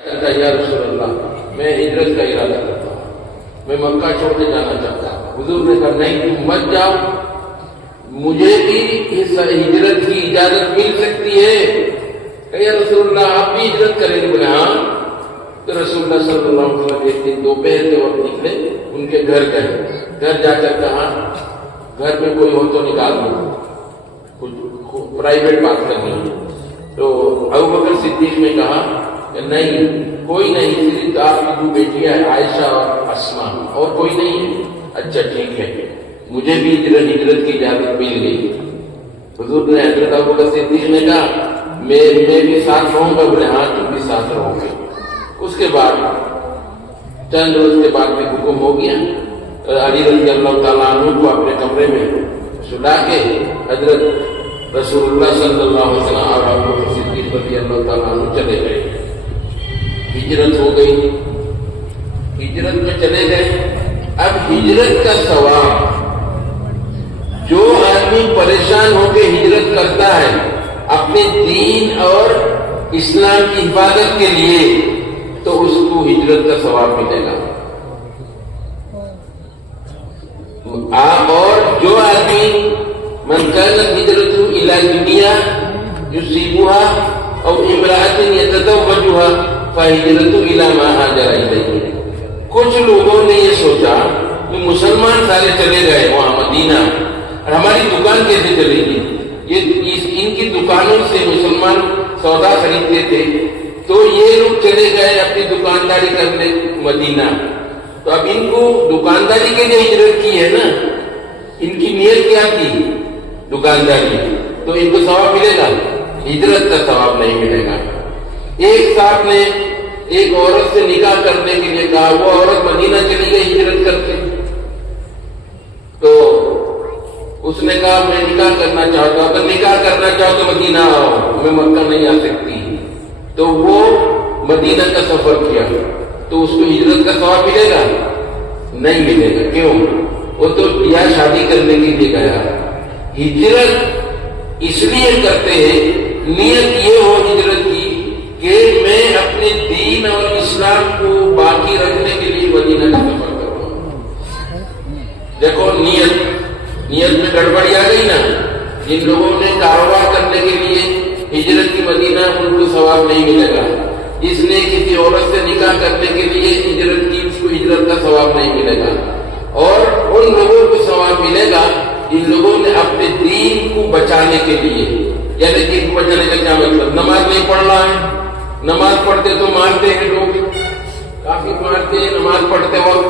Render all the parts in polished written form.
کہتا یا رسول اللہ میں ہجرت کا ارادہ کرتا ہوں، میں مکہ چھوڑ کے جانا چاہتا ہوں۔ حضور نے کہا نہیں تم مت جاؤ، مجھے بھی اس ہجرت کی اجازت مل سکتی ہے۔ کہ یا رسول اللہ آپ بھی ہجرت کریں گے؟ بولے ہاں۔ تو رسول اللہ صلی اللہ علیہ وسلم ایک دن دوپہر کے وقت نکلے، ان کے گھر گئے، گھر جا کر کہا گھر میں کوئی ہو تو نکال دو، کچھ پرائیویٹ بات کرنی ہے۔ تو ابوبکر صدیق نے کہا کہ نہیں کوئی نہیں، صرف آپ کی دو بیٹیاں عائشہ اور اسما، اور کوئی نہیں ہے۔ اچھا ٹھیک ہے، مجھے بھی ہجرت کی اجازت مل گئی۔ حضور نے حضرت ابوبکر صدیق نے کہا میں بھی ساتھ رہوں گا؟ بولے ہاں تم بھی ساتھ رہو گے۔ اس کے بعد چند روز کے بعد میں حکم ہو گیا، علی رضی اللہ تعالیٰ عنہ کو اپنے کمرے میں سلا کے حضرت رسول اللہ صلی اللہ علیہ وسلم اور ابوبکر صدیق رضی اللہ تعالیٰ عنہ چلے گئے۔ ہجرت ہو گئی، ہجرت میں چلے گئے۔ اب ہجرت کا ثواب جو آدمی پریشان ہو کے ہجرت کرتا ہے اپنے دین اور اسلام کی حفاظت کے لیے، تو اس کو ہجرت کا ثواب ملے گا۔ اور جو آدمی من كانت هجرته الى دنیا يصيبها او امرأة يتزوجها فهجرته الى ما هاجر اليه۔ کچھ لوگوں نے یہ سوچا کہ مسلمان سارے چلے گئے وہاں مدینہ، اور ہماری دکان کیسے چلے گی؟ ان کی دکانوں سے مسلمان سودا خریدتے تھے، تو یہ لوگ چلے گئے اپنی دکانداری کرنے مدینہ، تو اب ان کو دکانداری کے لیے ہجرت کی ہے نا، ان کی نیت کیا تھی؟ دکانداری، تو ان کو ثواب ملے گا؟ ہجرت کا ثواب نہیں ملے گا۔ ایک صاحب نے ایک عورت سے نکاح کرنے کے لیے کہا، وہ عورت مدینہ چلی گئی ہجرت کر کے، تو اس نے کہا میں نکاح کرنا چاہتا ہوں، اگر نکاح کرنا چاہو تو مدینہ آؤ، میں مکہ نہیں آ سکتی۔ تو وہ مدینہ کا سفر کیا، تو اس کو ہجرت کا ثواب ملے گا؟ نہیں ملے گا۔ کیوں؟ وہ تو بیاہ شادی کرنے کے لیے گیا۔ ہجرت اس لیے کرتے ہیں، نیت یہ ہو ہجرت کی کہ میں اپنے دین اور اسلام کو باقی رکھنے کے لیے مدینہ کا سفر کروں۔ دیکھو نیت میں گڑبڑی آ گئی نا۔ جن لوگوں نے کاروبار کرنے کے لیے ہجرت کی مدینہ، ان کو ثواب نہیں ملے گا۔ جس نے کسی عورت سے نکاح کرنے کے لیے ہجرت کی، اس کو ہجرت کا ثواب نہیں ملے گا۔ اور ان لوگوں کو ثواب ملے گا جن لوگوں نے اپنے دین کو بچانے کے لیے، یعنی دین کو بچانے کا کیا مطلب؟ نماز نہیں پڑھ رہا ہے، نماز پڑھتے تو مارتے ہیں لوگ، کافی مارتے ہیں نماز پڑھتے وقت،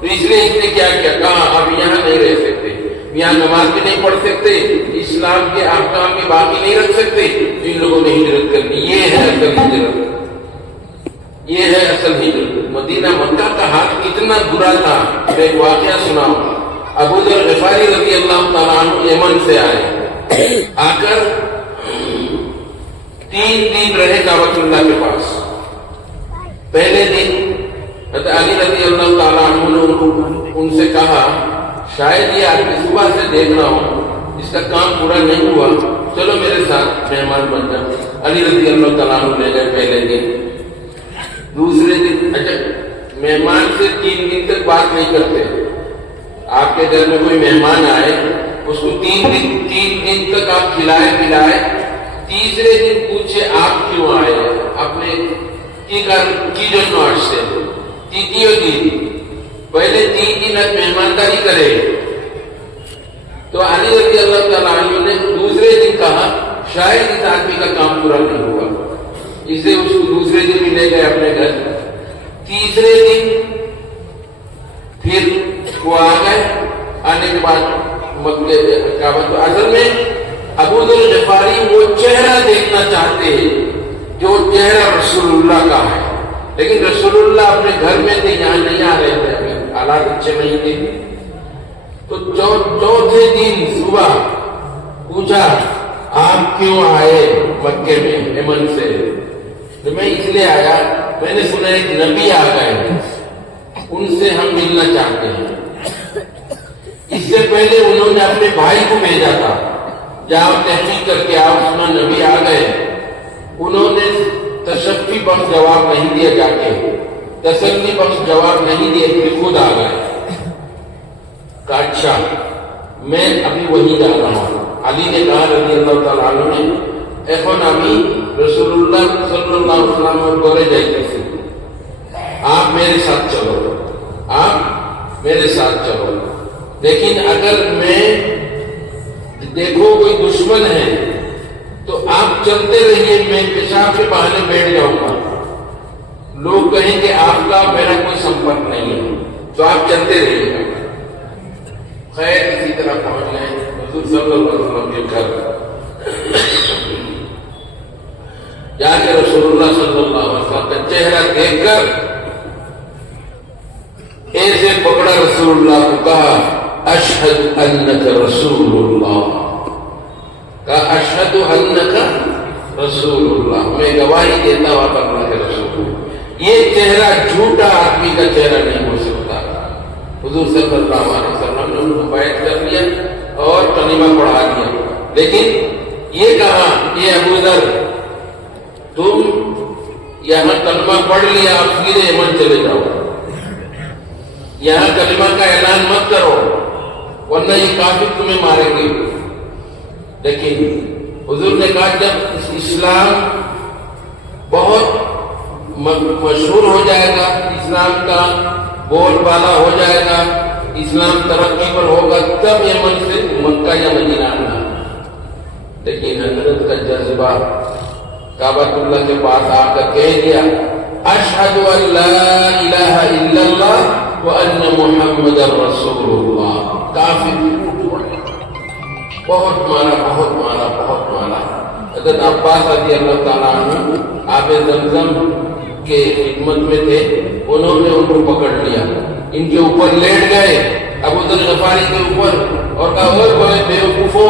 تو اس لیے اس نے کیا کیا؟ کہا اب یہاں نہیں رہ سکتے، یہاں نماز بھی نہیں پڑھ سکتے، اسلام کے احکام بھی باقی نہیں رکھ سکتے، ان لوگوں نے ہجرت کر لی۔ یہ ہے اصل ہجرت، یہ ہے اصل ہجرت۔ مدینہ مکہ کا حال کتنا برا تھا، میں ایک واقعہ سناؤں۔ ابو ذر غفاری رضی اللہ تعالیٰ عنہ یمن سے آئے، آ کر 3 دن رہے کعبۃ اللہ کے پاس۔ پہلے دن حضرت علی رضی اللہ تعالیٰ عنہ نے ان سے کہا شاید یہ آدمی صبح سے دیکھ رہا ہوں اس کا کام پورا نہیں ہوا، چلو میرے ساتھ مہمان بن جاؤ۔ علی رضی اللہ تعالیٰ عنہ لے گئے پہلے دن۔ دوسرے دن اچھا مہمان سے 3 دن تک بات نہیں کرتے، آپ کے گھر میں کوئی مہمان آئے اس کو 3 دن تک آپ کھلائے پلائے، تیسرے دن پوچھے آپ کیوں آئے، آپ نے کی جو نوٹ سے تیتیو دن، پہلے 3 دن مہمانداری کرے۔ تو علی رضی اللہ تعالیٰ عنہ نے دوسرے دن کہا شاید اس آدمی کا کام پورا نہیں ہوا، اسے اس کو دوسرے دن بھی لے گئے اپنے گھر۔ تیسرے دن پھر وہ آ گئے، آنے کے بعد کعبۃ، اصل میں ابو ذر غفاری وہ چہرہ دیکھنا چاہتے ہیں جو چہرہ رسول اللہ کا ہے، لیکن رسول اللہ اپنے گھر میں تھے، یہاں نہیں آ رہے تھے، حالات اچھے نہیں تھے۔ تو چوتھے دن صبح پوچھا آپ کیوں آئے مکے میں یمن سے؟ تو میں اس لیے آیا، میں نے سنا ایک نبی آ گئے، ان سے ہم ملنا چاہتے ہیں۔ اس سے پہلے انہوں نے اپنے بھائی کو بھیجا تھا، جاؤ تحقیق کر کے آؤ، سنا نبی آ گئے۔ انہوں نے تشفی بخش جواب نہیں دیا جا کے، تسلی بخش جواب نہیں دیا کہ خود آ گئے کہا اچھا میں ابھی وہی جا رہا ہوں۔ علی نے کہا رضی اللہ تعالیٰ عنہ نے এখন আমি رسول صلی اللہ علیہ وسلم ঘরে যাইতেছি, آپ میرے ساتھ چلو، آپ میرے ساتھ چلو، لیکن اگر میں دیکھو کوئی دشمن ہے تو آپ چلتے رہیے، میں پیشاب کے بہانے بیٹھ جاؤں گا، لوگ کہیں کہ آپ کا میرا کوئی سمپرک نہیں ہے، تو آپ چلتے رہیے گا۔ خیر اسی طرح پہنچ گئے حضور صلی اللہ علیہ وسلم کے گھر، جا کے رسول اللہ صلی اللہ علیہ وسلم کا چہرہ دیکھ کر ایسے پکڑا رسول اللہ کو، کہا اشہد انک رسول اللہ، کہا اشہد انک رسول اللہ، میں گواہی دیتا ہوں آپ اللہ کے رسول ہوں۔ یہ چہرہ جھوٹا آدمی کا چہرہ نہیں ہو سکتا۔ حضور صلی اللہ علیہ وسلم نے ان کو بیعت کر لیا اور کلمہ پڑھا دیا، لیکن یہ کہا یہ ابو ذر تم یہاں کلمہ پڑھ لیا، آپ سیدھے یمن چلے جاؤ، یہاں کلمہ کا اعلان مت کرو ورنہ یہ کافر تمہیں ماریں گے۔ لیکن حضور نے کہا جب اسلام بہت مشہور ہو جائے گا، اسلام کا بول بالا ہو جائے گا، اسلام ترقی پر ہوگا، تب یمن سے مکہ یا مدینہ آنا۔ لیکن حضرت کا جذبہ کعبۃ اللہ کے پاس آ کر کہہ دیا اشہد ان لا الہ الا اللہ وان محمد رسول اللہ۔ کافر بہت مانا، بہت مانا، بہت مانا۔ حضرت عباس رضی اللہ تعالیٰ عنہ آب زمزم کے خدمت میں تھے، انہوں نے ان کو پکڑ لیا، ان کے اوپر لیٹ گئے، ابو ذر غفاری کے اوپر، اور کہا اوہ بڑے بیوقوفو،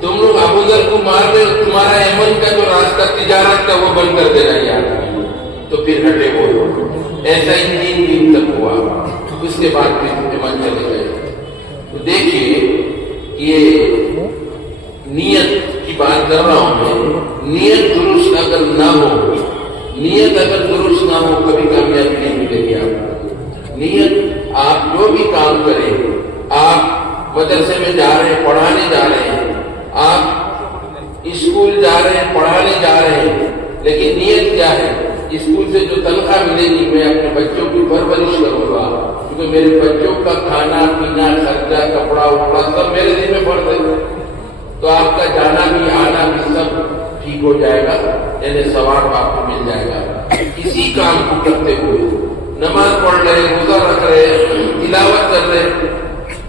تم لوگ ابو ذر کو مار رہے ہو، تمہارا یمن کا جو راستہ تجارت کا وہ بند کر دینا یار۔ تو پھر ہٹے وہ لوگ، ایسا ہی 3 دن تک ہوا، اس کے بعد پھر یمن چلے گئے۔ تو دیکھیے یہ نیت کی بات کر رہا ہوں میں، نیت درست اگر نہ ہو، نیت اگر درست نہ ہو کبھی کامیابی نہیں ملے گی آپ کو۔ نیت آپ جو بھی کام کریں، آپ مدرسے میں جا رہے ہیں پڑھانے جا رہے ہیں، آپ اسکول جا رہے ہیں پڑھانے جا رہے ہیں، لیکن نیت کیا ہے؟ اسکول سے جو تنخواہ ملے گی میں اپنے بچوں کی پرورش کروں گا، کیونکہ میرے بچوں کا کھانا پینا خرچہ کپڑا وپڑا سب میرے ذمہ فرض ہے، تو آپ کا جانا بھی آنا بھی سب ٹھیک ہو جائے گا، یعنی ثواب آپ کو مل جائے گا۔ اسی کام کو کرتے ہوئے نماز پڑھ رہے، روزہ رکھ رہے، تلاوت کر رہے،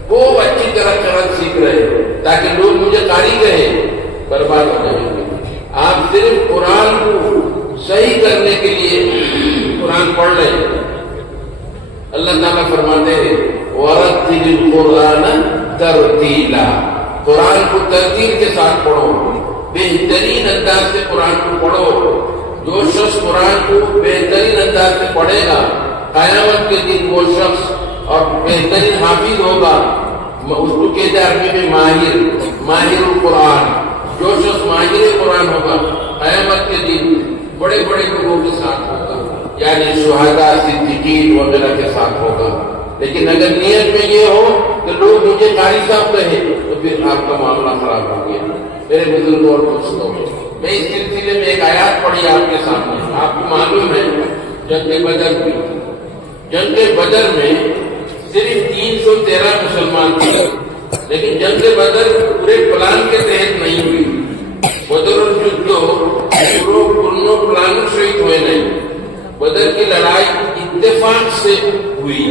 وہ اچھی طرح قرآن سیکھ رہے تاکہ لوگ مجھے قاری کہیں، برباد ہو جائیں گے۔ آپ صرف قرآن کو صحیح کرنے کے لیے قرآن پڑھ رہے ہیں۔ اللہ تعالیٰ فرماتے ہیں وَرَتِّلِ الْقُرْآنَ تَرْتِيلًا، قرآن کو ترتیل کے ساتھ پڑھو، بہترین انداز سے قرآن کو پڑھو۔ جو شخص قرآن کو بہترین انداز سے پڑھے گا، قیامت کے دن وہ شخص اور بہترین حافظ ہوگا، اس کو کہتے ہیں عربی میں ماہر القرآن۔ جو شخص ماہر قرآن ہوگا قیامت کے دن بڑے بڑے لوگوں کے ساتھ ہوگا، یعنی شہداء صدیقین وغیرہ کے ساتھ ہوگا۔ لیکن اگر نیت میں یہ ہو کہ لوگ مجھے قاری صاحب کہیں تو پھر آپ کا معاملہ خراب ہو گیا۔ میرے بزرگ اور دوستوں، میں اس سلسلے میں ایک آیات پڑھی آپ کے سامنے۔ آپ کو معلوم ہے جنگ بدر ہوئی، جنگ بدر میں صرف 313 مسلمان تھے، لیکن جنگ بدر پورے پلان کے تحت نہیں ہوئی۔ بدر پورنوں پلانوں شہید ہوئے نہیں، بدر کی لڑائی اتفاق سے ہوئی۔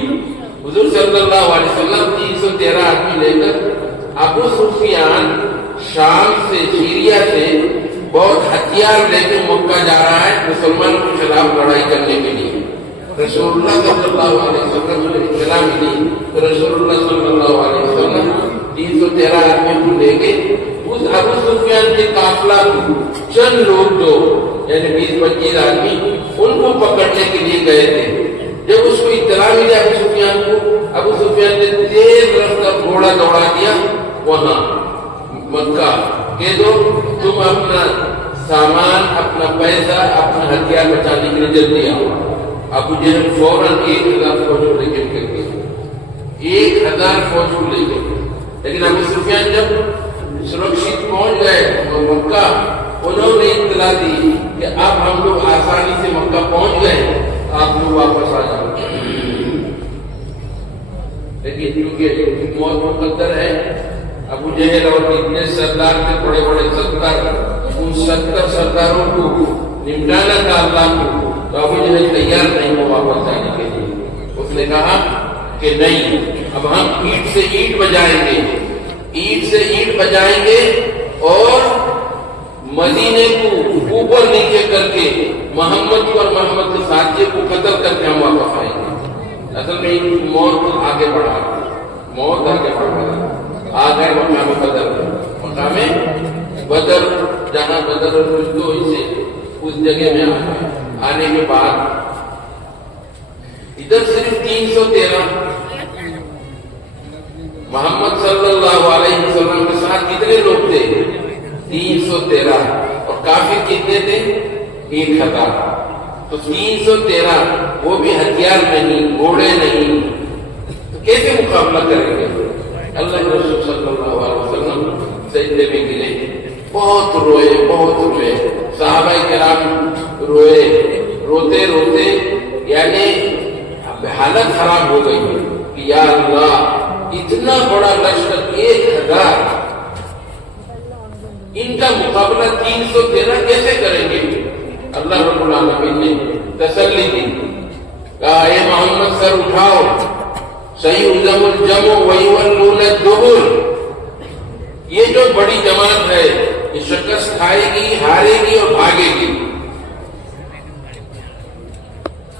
حضور صلی اللہ علیہ وسلم 313 آدمی لے کر ابو سفیان شام سے سیریا سے بہت ہتھیار لے کے مکہ جا رہا ہے مسلمانوں کے خلاف لڑائی کرنے کے لیے۔ رسول اللہ صلی اللہ علیہ وسلم کو اطلاع ملی تو رسول اللہ صلی اللہ علیہ وسلم 313 آدمی کو لے کے اس ابو سفیان کے قافلہ کو چند لوگ جو یعنی 20-25 آدمی ان کو پکڑنے کے لیے گئے تھے۔ جب اس کو اطلاع ملی ابو سفیان نے تیز رفتہ گھوڑا دوڑا دیا وہاں مکہ، کہہ دو تم اپنا سامان، اپنا پیسہ، اپنا ہتھیار بچانے کے لیے جلدی آؤ۔ ابو جہل فوراً 1000 فوج کو لے کے نکل گئے، 1000 فوج کو لے گئے۔ لیکن ابو سفیان جب سرکشت پہنچ گئے مکہ، انہوں نے اطلاع دی کہ اب ہم لوگ آسانی سے مکہ پہنچ گئے، آپ لوگ واپس آ جاؤ۔ لیکن کیونکہ موت مقدر ہے، ابو جہل اور اتنے سردار تھے بڑے بڑے 70، ان 70 سرداروں کو نمٹانا تھا اللہ کو، تو ابو جہل تیار نہیں ہو واپس جانے کے لیے۔ اس نے کہا کہ نہیں، اب ہم اینٹ سے اینٹ بجائیں گے، اینٹ سے اینٹ بجائیں گے اور مدینے کو اوپر نیچے کر کے محمد اور محمد کے ساتھیوں کو قتل کر کے ہم واپس آئیں گے۔ اصل میں موت آگے بڑھا، موت آگے بڑھا، آ گئے مقام بدر، مقام بدر، جہاں بدر اور جدو اسے اس جگہ میں آنے کے بعد ادھر صرف 313 محمد صلی اللہ علیہ وسلم کے ساتھ کتنے لوگ تھے؟ 313، اور کافر کتنے تھے؟ 1000۔ تو 313 وہ بھی ہتھیار نہیں، گھوڑے نہیں، تو کیسے مقابلہ کریں گے؟ اللہ کے رسول صلی اللہ علیہ وسلم سجدے میں گرے، بہت روئے، بہت روئے، صحابہ کرام روئے، روتے روتے یعنی حالت خراب ہو گئی کہ یا اللہ اتنا بڑا لشکر 1000، ان کا مقابلہ 313 کیسے کریں گے؟ اللہ رب العالمین نے تسلی دی، کہا اے محمد سر اٹھاؤ، سیہزم الجمع ویولون الدبر، یہ جو بڑی جماعت ہے یہ شکست کھائے گی، ہارے گی اور بھاگے گی۔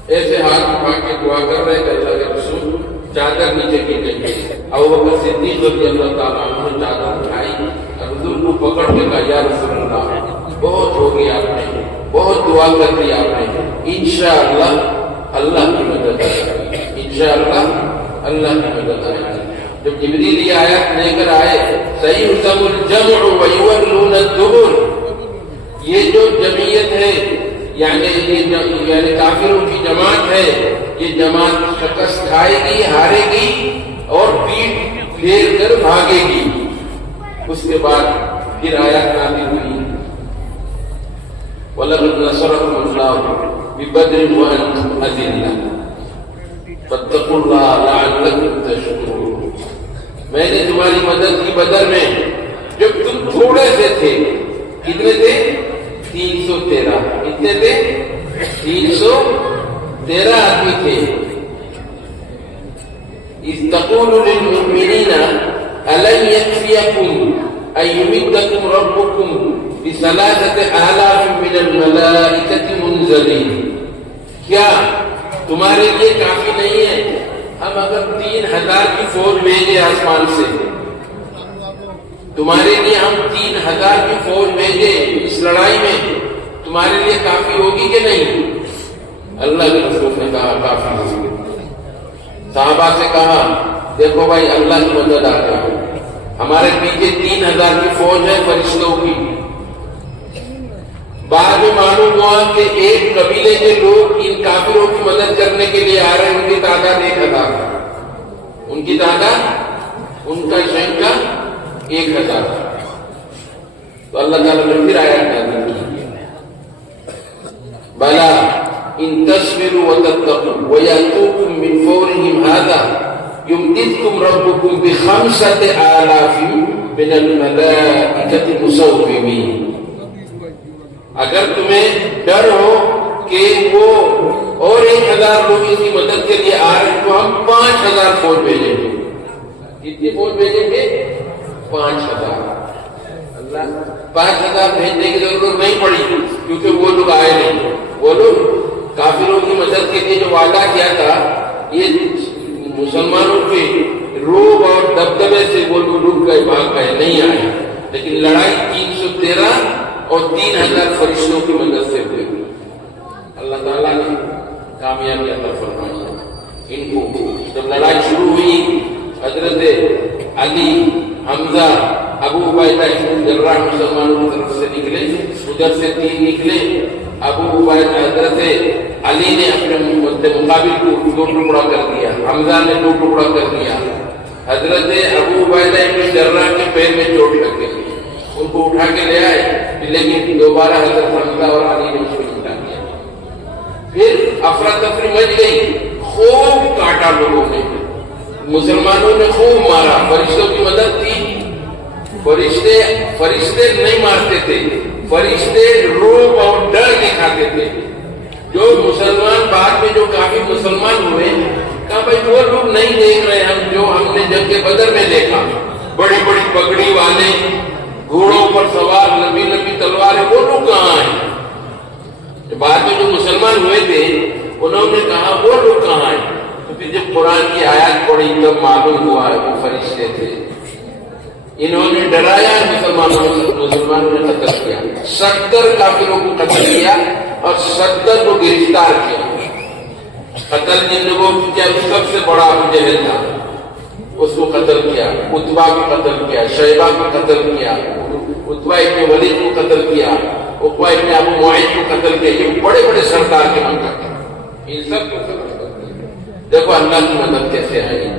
ایسے ہاتھ اٹھا کے دعا کر رہے کہ اللہ کے رسول چادر نیچے کی گئی، ابوبکر صدیق رضی اللہ تعالیٰ عنہ نے چادر اٹھائی اور حضور کو پکڑ کے کہا یا رسول اللہ بہت ہو گیا آپ نے، بہت دعا کر دی آپ نے، انشاءاللہ اللہ کی مدد آئے گی، انشاءاللہ اللہ کی مدد آئے گی۔ جب جبریل یہ آیات لے کر آئے سیہزم الجمع ویولون الدبر، یہ جو جمعیت ہے یعنی کافروں کی جماعت ہے، یہ جماعت شکست کھائے گی، ہارے گی اور پیٹ پھیر کر بھاگے گی۔ اس کے بعد پھر آیات نازل ہوئی وَلَقَدْ نَصَرَكُمُ اللَّهُ بِبَدْرٍ وَأَنْتُمْ أَذِلَّةٌ فَاتَّقُوا اللَّهَ لَعَلَّكُمْ تَشْكُرُونَ، میں نے تمہاری مدد کی بدر میں جب تم تھوڑے سے تھے، کتنے تھے؟ 313، کتنے تھے؟ 313 آدمی تھے۔ اِذْ تَقُولُ لِلْمُؤْمِنِينَ أَلَنْ يَكْفِيَكُمْ أَن يُمِدَّكُمْ رَبُّكُمْ بِثَلَاثَةِ آلَافٍ مِّنَ الْمَلَائِكَةِ مُنزَلِينَ، کیا تمہارے لیے کافی نہیں ہے ہم اگر 3000 کی فوج بھیجے آسمان سے، تمہارے لیے ہم 3000 کی فوج بھیجے اس لڑائی میں، تمہارے لیے کافی ہوگی کہ نہیں؟ اللہ کے رسول نے کہا کافی ہوگی۔ صحابہ سے کہا دیکھو بھائی اللہ کی مدد آ جائے، ہمارے پیچھے 3000 کی فوج ہے فرشتوں کی۔ بعد میں معلوم ہوا کہ ایک قبیلے کے لوگ ان کافروں کی مدد کرنے کے لیے آ رہے ہیں، ان کی تعداد 1000، ان کی تعداد، ان کا شنکا 1000۔ تو اللہ تعالیٰ نے پھر آیات نازل کی بَلَا إِن تَصْبِرُوا وَتَتَّقُوا وَيَأْتُوكُم مِّن فَوْرِهِمْ هَٰذَا يُمْدِدْكُمْ رَبُّكُم ب5,000 مِّنَ الْمَلَائِكَةِ مُسَوِّمِينَ، اگر تمہیں ڈر ہو کہ وہ اور 1000 لوگ اس کی مدد کے لیے آ رہے ہیں تو ہم 5000 فوج بھیجیں گے۔ کتنی فوج بھیجیں گے؟ 5000۔ اللہ 5000 بھیجنے کی ضرورت نہیں پڑی کیونکہ وہ لوگ آئے نہیں، وہ لوگ کافروں کی مدد کے لیے جو وعدہ کیا تھا، یہ مسلمانوں کے روب اور دبدبے سے وہ لوگ رک گئے، بھاگ گئے، نہیں آئے۔ لیکن لڑائی 313 اور 3000 فرشتوں کی مدد سے ہوئی۔ اللہ تعالیٰ نے کامیابی عطا فرمائی ان کو۔ جب لڑائی شروع ہوئی حضرت علی، حمزہ، ابو عبیدہ بن جراح مسلمانوں کی طرف سے نکلے، ادھر سے 3 نکلے، ابو عبیدہ حضرت علی نے اپنے مقابل کو 2 ٹکڑا کر دیا، حمزہ نے 2 ٹکڑا کر دیا، حضرت ابو عبیدہ بن جراح کے پیر میں چوٹ لگ گئی، ان کو اٹھا کے لے آئے، لیکن دوبارہ حضرت حمزہ اور علی نے اس کو اٹھا دیا۔ پھر افراتفری مچ گئی، خوب کاٹا لوگوں نے، مسلمانوں نے خوب مارا، فرشتوں کی مدد تھی، فرشتے نہیں مارتے تھے، فرشتے روب اور ڈر دکھاتے تھے۔ جو مسلمان بعد میں جو کافی مسلمان ہوئے، کہا بھائی وہ لوگ نہیں دیکھ رہے ہم جو ہم نے جنگ بدر میں دیکھا، بڑی بڑی پگڑی والے، گھوڑوں پر سوار، لمبی لمبی تلواریں، وہ لوگ کہاں ہیں؟ بعد میں جو مسلمان ہوئے تھے انہوں نے کہا وہ لوگ کہاں ہیں؟ تو پھر جب قرآن کی آیات پڑھی تب معلوم ہوا وہ فرشتے تھے۔ انہوں نے ڈرایا مسلمانوں نے قتل کیا، 70 کافروں کو قتل کیا اور 70 کو گرفتار کیا۔ قتل جن لوگوں کو کیا، سب سے بڑا ابو جہل تھا، اس کو قتل کیا، عتبہ کو قتل کیا، شیبہ کو قتل کیا، عتبہ ابن ولید کو قتل کیا، عقبہ ابن ابو معیط کو قتل کیا۔ یہ بڑے بڑے سردار کے مکہ کے، ان سب کو قتل کیا۔ دیکھو اللہ کی مدد کیسے آئی۔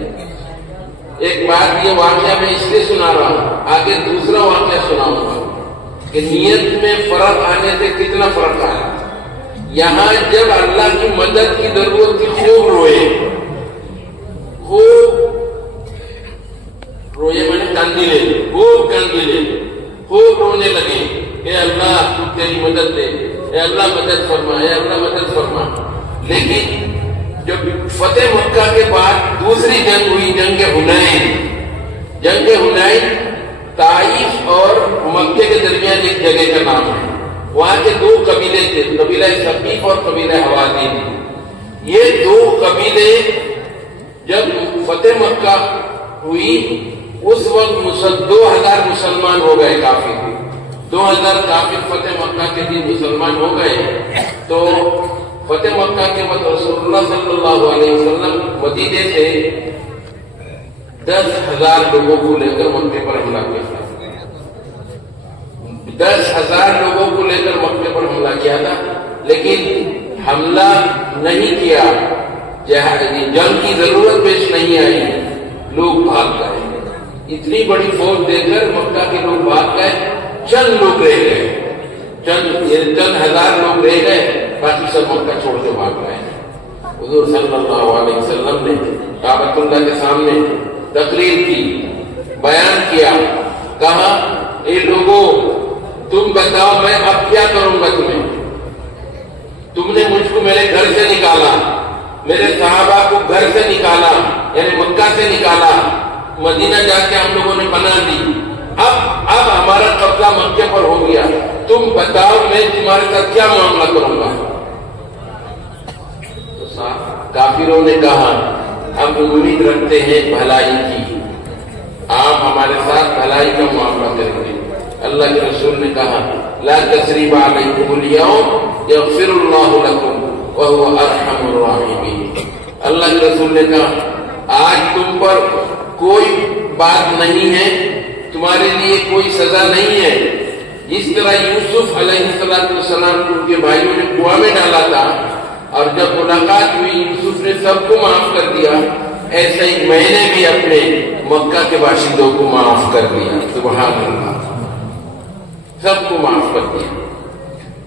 ایک بات، یہ واقعہ میں اس لیے سنا رہا ہوں، آگے دوسرا واقعہ سناؤں گا کہ نیت میں فرق آنے سے کتنا فرق آیا۔ یہاں جب اللہ کی مدد کی ضرورت تھی، خوب روئے، میں نے کاندیلے، خوب کاندیلے، خوب رونے لگے، اے اللہ تو تیری مدد دے، اے اللہ مدد فرما، اے اللہ مدد فرما۔ لیکن جب فتح مکہ کے بعد دوسری جنگ ہوئی، جنگ حنین، طائف اور مکے کے درمیان ایک جگہ کا نام ہے، وہاں کے 2 قبیلے تھے، قبیلہ ثقیف اور قبیلہ حوازن۔ یہ 2 قبیلے جب فتح مکہ ہوئی اس وقت 2000 مسلمان ہو گئے، کافر 2000 کافر فتح مکہ کے دن مسلمان ہو گئے۔ تو فتح مکہ کے بعد رسول اللہ صلی اللہ علیہ وسلم مدینے سے 10,000 لوگوں کو لے کر مکے پر حملہ کیا، 10,000 لوگوں کو لے کر مکے پر حملہ کیا تھا، لیکن حملہ نہیں کیا، جنگ کی ضرورت پیش نہیں آئی، لوگ بھاگ گئے۔ اتنی بڑی فوج دے کر مکہ کے لوگ بھاگ گئے، چند لوگ رہ گئے، چند ہزار لوگ رہ گئے، باقی سب مکہ چھوڑ کے بھاگ گئے۔ حضور صلی اللہ علیہ وسلم نے کعبۃ اللہ کے سامنے تقریر کی، بیان کیا، کہا اے لوگوں تم بتاؤ میں اب کیا کروں گا تمہیں؟ تم نے مجھ کو میرے گھر سے نکالا، میرے صحابہ کو گھر سے نکالا، یعنی مکہ سے نکالا، مدینہ جا کے ہم لوگوں نے پناہ دی، اب ہمارا قبضہ مکے پر ہو گیا، تم بتاؤ میں تمہارے ساتھ کیا معاملہ کروں گا؟ تو کافروں نے کہا ہم امید رکھتے ہیں بھلائی کی، آپ ہمارے ساتھ بھلائی کا معاملہ کریں گے۔ اللہ کے رسول نے کہا لا تثریب علیکم اليوم یغفر اللہ لکم وہو ارحم الراحمین۔ اللہ کے رسول نے کہا آج تم پر کوئی بات نہیں ہے، تمہارے لیے کوئی سزا نہیں ہے۔ جس طرح یوسف علیہ السلام کو ان کے بھائیوں نے کنواں میں ڈالا تھا اور جب ملاقات ہوئی یوسف نے سب کو معاف کر دیا، ایسے ہی میں نے بھی اپنے مکہ کے باشندوں کو معاف کر دیا، سبحان اللہ، سب کو معاف کر دیا۔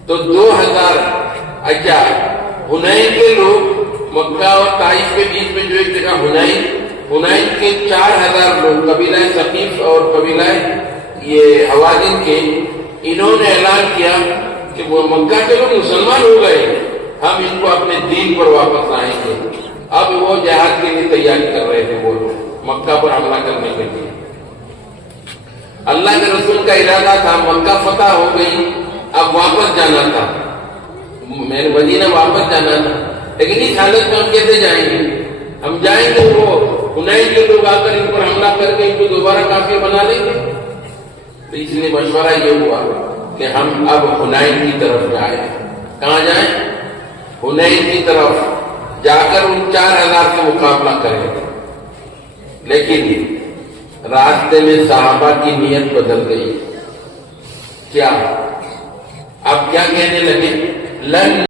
تو 2000 اچھا حنین کے لوگ مکہ اور طائف کے بیچ میں جو ایک جگہ حنین کے 4000 لوگ قبیلہ ثقیف اور قبیلہ یہ حوازن کے، انہوں نے اعلان کیا کہ وہ مکہ کے لوگ مسلمان ہو گئے، ہم ان کو اپنے دین پر واپس آئیں گے۔ اب وہ جہاد کے لیے تیاری کر رہے تھے، وہ لوگ مکہ پر حملہ کرنے کے لیے۔ اللہ کے رسول کا ارادہ تھا مکہ فتح ہو گئی، اب واپس جانا تھا، میرے مدینہ واپس جانا تھا، لیکن اس حالت میں ہم کیسے جائیں گے؟ ہم جائیں گے وہ حنین کے لوگ آ کر ان پر حملہ کر کے ان کو دوبارہ کافر بنا لیں گے۔ تو اس لیے مشورہ یہ ہوا کہ ہم اب حنین کی طرف جائیں۔ کہاں جائیں؟ حنین کی طرف جا کر ان 4000 سے مقابلہ کریں۔ لیکن راستے میں صحابہ کی نیت بدل گئی. کیا اب کیا کہنے لگے؟ لن